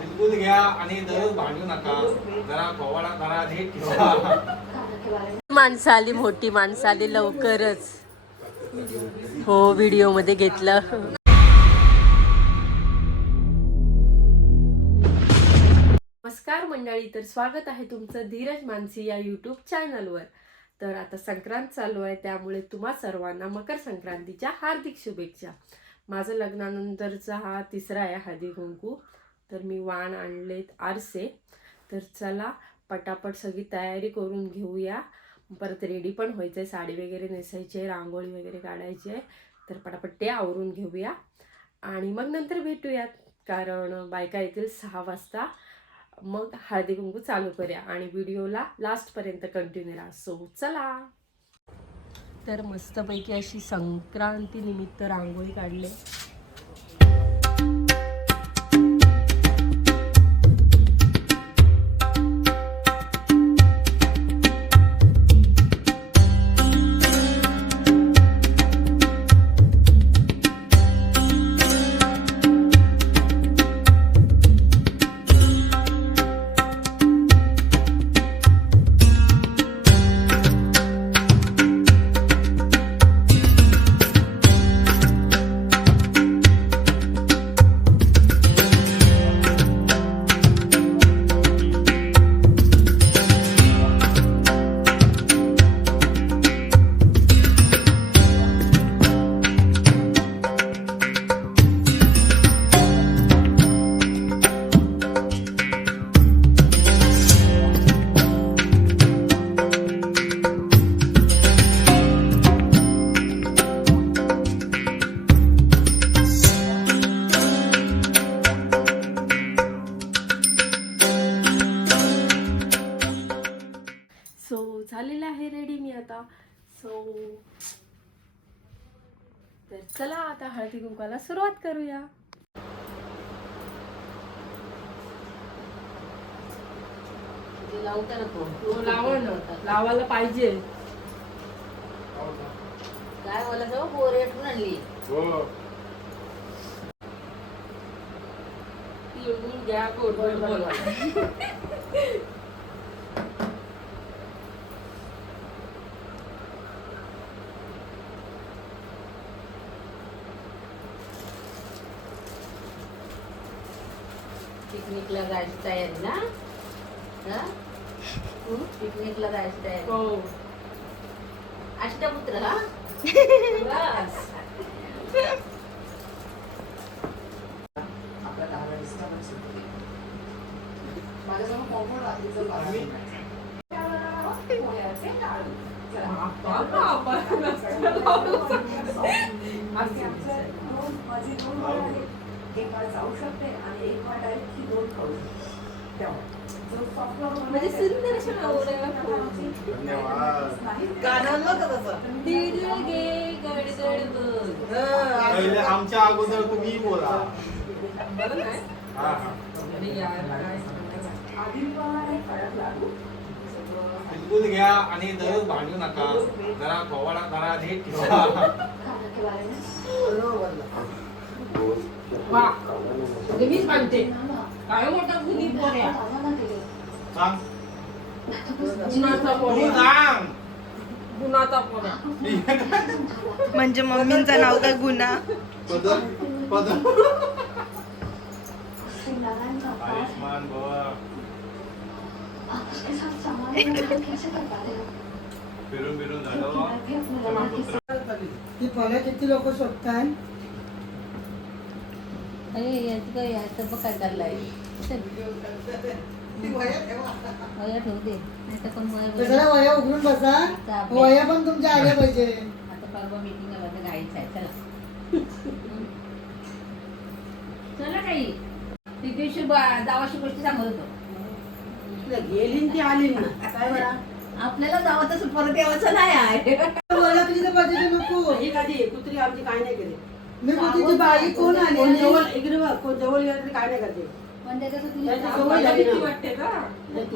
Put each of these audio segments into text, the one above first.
बिलकुल घ्या आणि दररोज भांडू नका, जरा पोवाडा करा, नीट ठेवा. माणसं आली, मोठी माणसं आली लवकरच. हो, व्हिडिओ मध्ये घेतलं. नमस्कार मंडळी, तर स्वागत आहे तुमचं धीरज मानसी या यूट्यूब चॅनलवर. तर आता संक्रांत चालू आहे, त्यामुळे तुम्हा सर्वांना मकर संक्रांतीच्या हार्दिक शुभेच्छा. माझं लग्नानंतरचा हा तिसरा आहे हळदी कुंकू. तर मी वाण आणलेत आरसे. तर चला पटापट सगळी तयारी करून घेऊया. परत रेडी पण व्हायचं आहे, साडी वगैरे नेसायची आहे, रांगोळी वगैरे काढायची आहे. तर पटापट ते आवरून घेऊया आणि मग नंतर भेटूयात, कारण बायका येतील 6 वाजता. मग हळदी कुंकू चालू करूया आणि व्हिडिओला लास्टपर्यंत कंटिन्यू राहा. सो चला. तर मस्तपैकी अशी संक्रांती निमित्त रांगोळी काढले. झालेलं आहे रेडी मी आता. तर चला आता हळदी कुंकाला सुरुवात करूया. लावायला पाहिजे. काय बोला जाऊ बोरेटून आणली. घ्या गोड गोड बोला. पिकनिकला जायची तयारी ना? पिकनिकला जायची तयारी. हो. अष्टपुत्र हा? एक जाऊ शकते आणि एक डायरेक्ट ही दोन खाऊ शकते. म्हणजे सुंदर अशी पहिले आमच्या अगोदर तुम्ही बोला. बिलकुल घ्या आणि दररोज भांडू नका, जरा पोवाडा करा, नीट ठेवा. वा, मीच म्हणते काय मोठा गुन्ही पोऱ्या. सांग. गुणाचा पोऱ्या. गुणाचा पोऱ्या. म्हणजे मम्मींचं नाव काय गुन्हा? आयुष्मान भव. फिरून फिरून झालं. ती फळं किती लोक शोधतात. अरे याचं काय याचं बघ काय चाललंय. वया ठेवू दे नाही तर पण जरा वया उघडून बसा. वया पण तुमच्या आल्या पाहिजे. आता परवा मीटिंगला गाईच आहे. चला काही ती दिवशी जावाशी गोष्टी सांगत होतो. गेली ती आली ना काय बरा. आपल्याला जावं तसं परत यावंचं नाही आहे. वया तुझी पाहिजे नको. एखादी कुत्री आमची काय नाही केली. मी कुत्रीची बाई कोण आली. कोण जवळ इकडे बघ, कोण जवळ गेलं तरी काय नाही करते. पण त्याच्यात त्याची सवय झाली ना. वाटते का?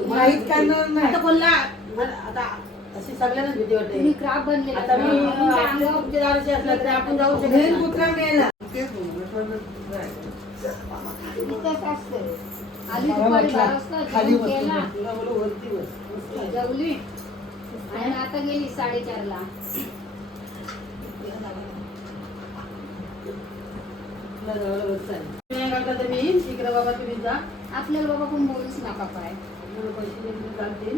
माहीत करणार नाही. आता कोणला आता अशी सगळ्यांनाच भीती वाटते. तुम्ही क्राफ्ट बनलेला आता मी तुमच्या दाराशी असला तरी आपण जाऊ शकत मेन नाही. कुत्रा मेला. कसं असतं आली दुपारी 12 वाजता खाली जेवण केला बसतो तुला बोलू वरती बस मस्त आहे. जेवली आणि आता गेली 4:30ला. तुला जवळ बसता आहे. तुम्ही काय करता तर मी येईन तिकडे बाबा तुम्ही जा आपल्याला बाबा कोण बोलूच नका काय तुम्हाला पैसे देऊन चालतील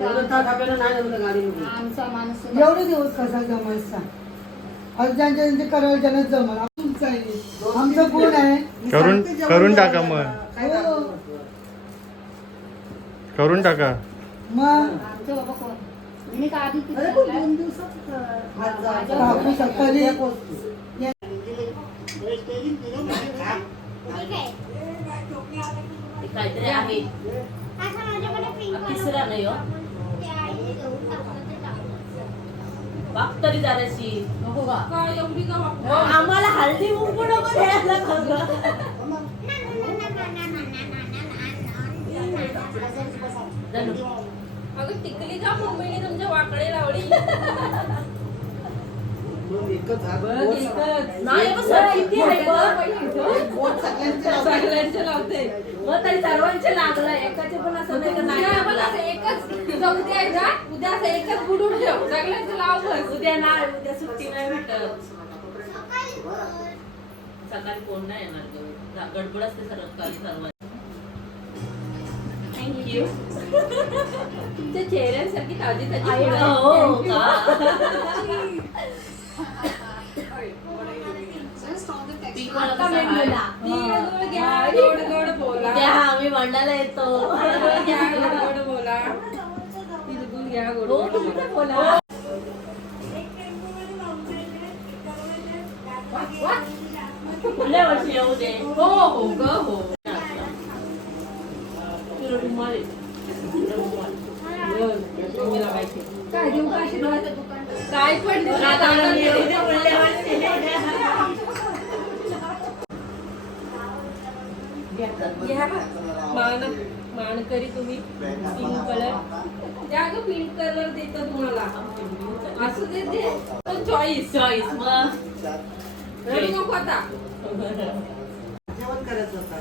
एवढं तास आपल्याला नाही जमलं गाडीमध्ये आमचा माणूस एवढे दिवस कसा जमायचा आज ज्यांच्या त्यांचे करायला त्यांनाच जमल तुमचं आहे आमचं कोण आहे करून टाका मग काय दाखवू? करून टाका मग आमचे बाबा कोण मी का आधी किती अरे पण बोललाय? 2 दिवसात आज जा. काकू सकाळी काहीतरी आहे तिसरा नाही हो बाप तरी जराशी नको का आम्हाला हल्दी मुंबू नको द्यायला अगं टिकली का मम्मीने तुमच्या वाकडे लावली मग एकच हात बघ बोट एकच. नाही बघ, सर, किती आहे बघ. एक बोट सगळ्यांचे लावतो. सगळ्यांचे लावते मग तरी सर्वांचे लागलं एकाचे पण असं नाही का नाही उद्या आपण असं एकच तुझा उद्या आहे ना उद्या असं एकच बुडून ठेव सगळ्यांचे लाव बस उद्या नाही उद्या सुट्टी नाही भेटत सकाळी कोण नाही येणार गं. गडबड असते सकाळी सर्वांची थँक्यू तुमच्या चेहऱ्यांसारखी ताजी ताजी आई फुलं हो आहेत. का पीक वाला आता कसा आहे? मेंदूला. तिळगुळ घ्या, गोड गोड बोला. उद्या आम्ही मंडाला येतो तिळगुळ घ्या, गोड गोड बोला. तिळगुळ घ्या, गोड हो गोड तुम्ही बोला. काय बोला पुढल्या वर्षी येऊ दे हो हो ग हो तुला रुमाल आहे. मम्मीला माहिती. काय देऊ का आशीर्वाद? काय पण देऊ आता नका. आम्ही येऊ दे पुढल्या वर्षी घ्या. मानकरी तुम्ही पिंक कलर त्या ग पिंक कलर देतो तुम्हाला असू दे ते चॉईस चॉईस मग रडू नको आता जेवण करायचं होतं.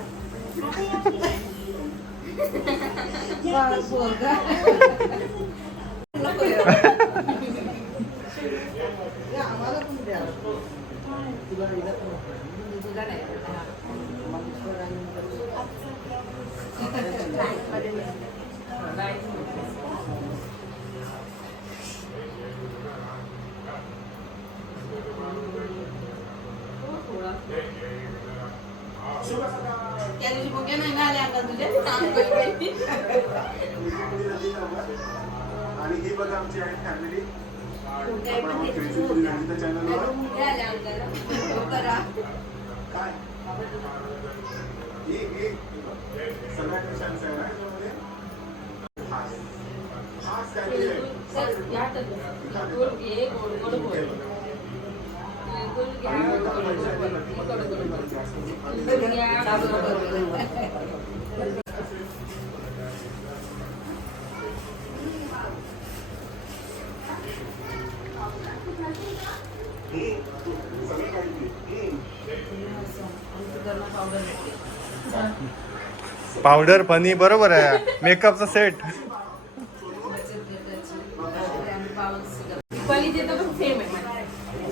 या, आम्हाला पण द्या. तुला दिलं तर नको. तुला नाही. मग त्या दिवशी भुके नाही ना आले आता तुझ्या आणि ही बघा आमची आहे फॅमिली काय पण चॅनलवर काय ही सगळ्यात छान आहे ना याच्यामध्ये खास काहीतरी आहे. घ्या तर. गोड घे, गोड गोड बोल. तिळगुळ घ्या, गोड गोड बोल. गोड गोड बोल. तिळगुळ घ्या, गोड गोड बोल. सगळं काही पावडर फनी बरोबर आहे मेकअपचा सेट दीपावलीचे तर पण सेम आहे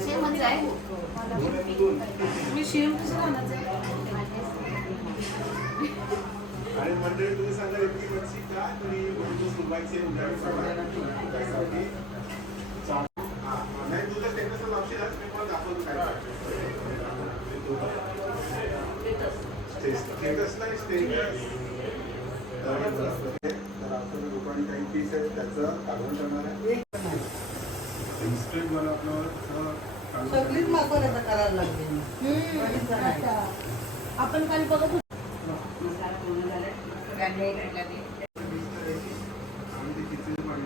सेमच आहे. मी शिव कसं राहणार आणि मंडळी तुम्ही सांगा इतकी वर्षी का तुम्ही सुरवाईचे त्यासाठी नाही तुझं स्टेटस लावशील मी पण दाखवतो काय स्टेटस नाही स्टेटस तर आपण लोकांनी काही पीस आहे त्याचं काढून करणार आहे इन्स्टंट मला आपलं सगळीच मागवण आता करायला लागली. आपण काल बघत होतो. आणि ते किचन पाणी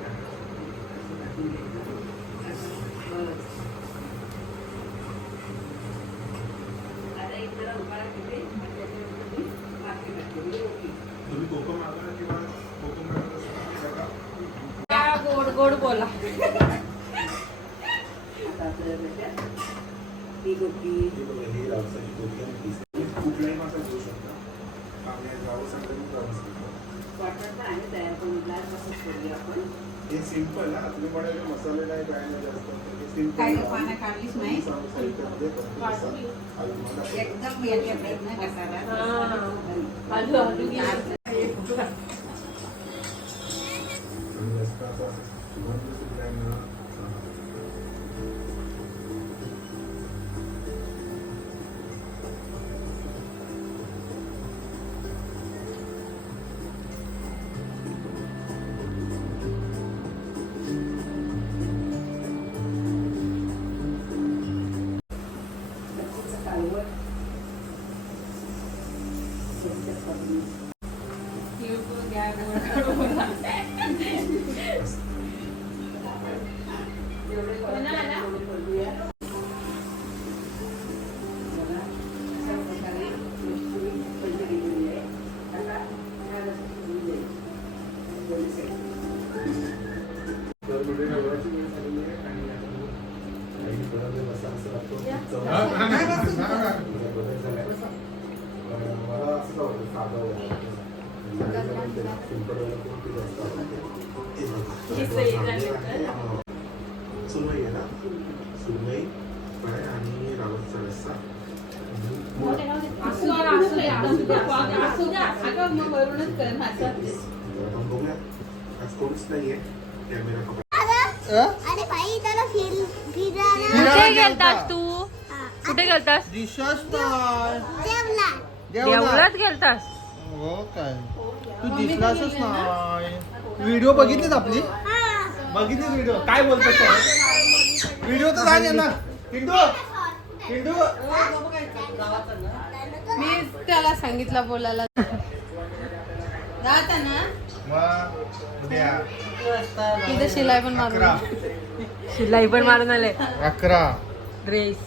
तुम्ही कोकम मागवलं किंवा कोकम मागवलं गोड गोड बोला ही रावसाची कोकम हे सिंपल ना, तुम्ही म्हणाले मसाले नाही काय नाही जास्त, हे सिंपल काय गं, पानं काढलीच नाही? एकदम एकदम याच्या प्रयत्न कसाला आलू आलू घे. तिळगुळ घ्या, गोड गोड बोला. सुरमई आहे ना, सुरमई फ्राय आणि रावसचा रस्सा. अगं मग वरूनच कर माझं. आपण बघूया, आज कोणीच नाहीये कॅमेरा पकड. अरे भाई त्याला फिरायला कुठे गेलतास तू? कुठे गेलतास? देवळात गेलतास? हो काय तू दिसलासच नाही. व्हिडिओ बघितलीच आपली, बघितलीच व्हिडिओ. काय बोलतो व्हिडिओ तर झाले ना. हिंदू हिंदू मी त्याला सांगितलं बोलायला. जाता ना मग उद्या इथे शिलाई पण मारून 11 शिलाई पण मारून आले. 11 ड्रेस.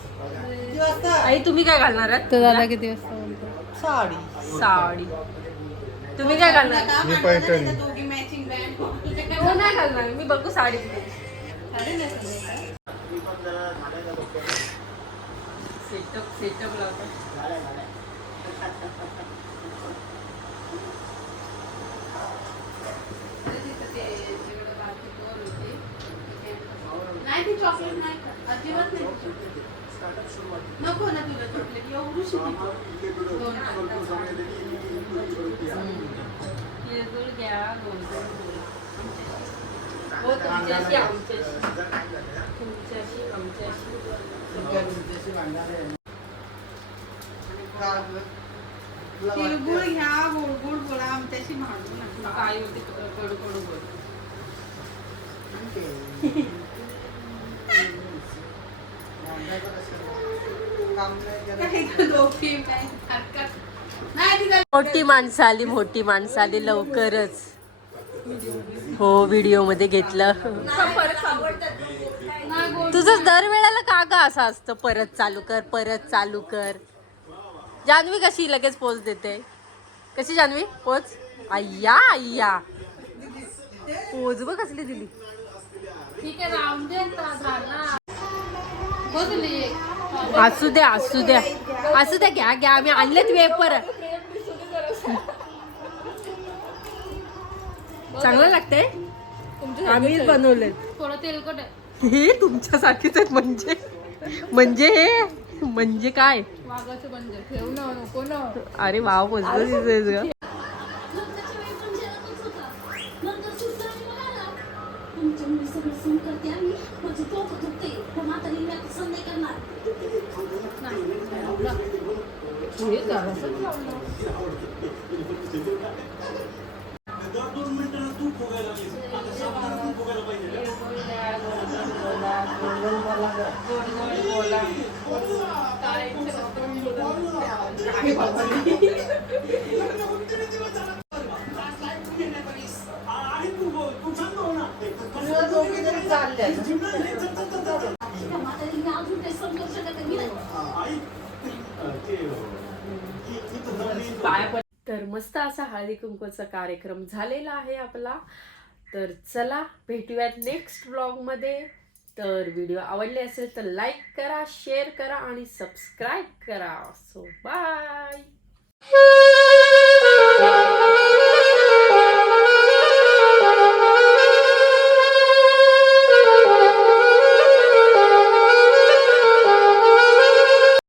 आई तुम्ही काय घालणार आहात? तो दादा किती वाजता बोलतो? साडी. साडी. तुम्ही काय घालणार? मी पैठणी. दोघी मॅचिंग बँड. हो नाही घालणार मी, बघू साडी. सेटअप लावतो. नाही ती चॉकलेट नाही खात. अजिबात नाही नको ना तुला चॉकलेट एवढीशी तिळगुळ घ्या, गोड गोड बोला. हो तुमच्याशी आमच्याशी, तुमच्याशी आमच्याशी. तिळगुळ घ्या, गोड गोड बोला, आमच्याशी भांडू नका. काय होते कडू कडू बोल. काय गं दोघी काय हरकत नाही. तिला मोठी माणसं आली, मोठी माणसं आली लवकरच. हो व्हिडिओ मध्ये घेतलं. तुझं दरवेळेला का ग असं असतं, परत चालू कर परत चालू कर. जान्हवी कशी लगेच पोच देते? कशी जान्हवी पोच? अय्या अय्या पोच बघ कसली दिली. ठीक आहे राहून दे झाला. बघली असू द्या असू द्या असू द्या, घ्या घ्या. आम्ही आणलेत वेपर. चांगलं लागतंय. आम्हीच बनवलेत. थोडं तेलकट आहे. हे तुमच्यासाठीच आहेत म्हणजे म्हणजे हे म्हणजे काय? वाघाचं बंद ठेव ना, नको ना. अरे वाव मस्त दिसतेस ग. तर मस्त असा हळदी कुंकूचा कार्यक्रम झालेला आहे आपला. तर चला भेटूयात नेक्स्ट व्लॉगमध्ये. तर व्हिडिओ आवडले असेल तर लाईक करा, शेअर करा आणि सबस्क्राईब करा. So bye.